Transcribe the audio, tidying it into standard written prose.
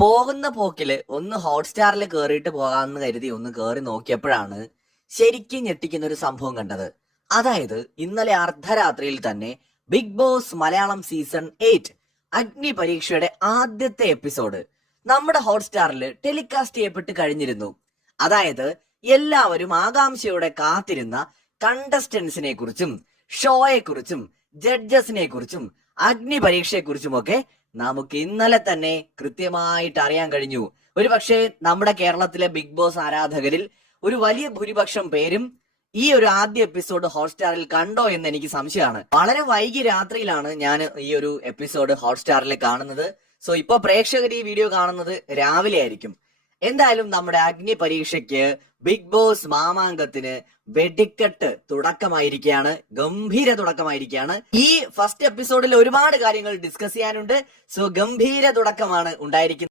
പോകുന്ന പോക്കില് ഒന്ന് ഹോട്ട്സ്റ്റാറിൽ കേറിയിട്ട് പോകാമെന്ന് കരുതി ഒന്ന് കേറി നോക്കിയപ്പോഴാണ് ശരിക്കും ഞെട്ടിക്കുന്ന ഒരു സംഭവം കണ്ടത്. അതായത് ഇന്നലെ അർദ്ധരാത്രിയിൽ തന്നെ ബിഗ് ബോസ് മലയാളം സീസൺ 8 അഗ്നി പരീക്ഷയുടെ ആദ്യത്തെ എപ്പിസോഡ് നമ്മുടെ ഹോട്ട്സ്റ്റാറിൽ ടെലികാസ്റ്റ് ചെയ്യപ്പെട്ട് കഴിഞ്ഞിരുന്നു. അതായത് എല്ലാവരും ആകാംക്ഷയോടെ കാത്തിരുന്ന കണ്ടസ്റ്റന്റ്സിനെ കുറിച്ചും ഷോയെ കുറിച്ചും ജഡ്ജസിനെ കുറിച്ചും അഗ്നി പരീക്ഷയെ കുറിച്ചുമൊക്കെ നമുക്ക് ഇന്നലെ തന്നെ കൃത്യമായിട്ട് അറിയാൻ കഴിഞ്ഞു. ഒരുപക്ഷെ നമ്മുടെ കേരളത്തിലെ ബിഗ് ബോസ് ആരാധകരിൽ ഒരു വലിയ ഭൂരിപക്ഷം പേരും ഈ ഒരു ആദ്യ എപ്പിസോഡ് ഹോട്ട്സ്റ്റാറിൽ കണ്ടോ എന്ന് എനിക്ക് സംശയമാണ്. വളരെ വൈകി രാത്രിയിലാണ് ഞാൻ ഈ ഒരു എപ്പിസോഡ് ഹോട്ട്സ്റ്റാറിൽ കാണുന്നത്. സോ ഇപ്പൊ പ്രേക്ഷകർ ഈ വീഡിയോ കാണുന്നത് രാവിലെ ആയിരിക്കും. എന്തായാലും നമ്മുടെ അഗ്നി പരീക്ഷയ്ക്ക് ബിഗ് ബോസ് മാമാങ്കത്തിന് വെടിക്കെട്ട് തുടക്കമായിരിക്കുകയാണ്, ഗംഭീര തുടക്കമായിരിക്കുകയാണ്. ഈ ഫസ്റ്റ് എപ്പിസോഡിൽ ഒരുപാട് കാര്യങ്ങൾ ഡിസ്കസ് ചെയ്യാനുണ്ട്. സോ ഗംഭീര തുടക്കമാണ് ഉണ്ടായിരിക്കുന്നത്.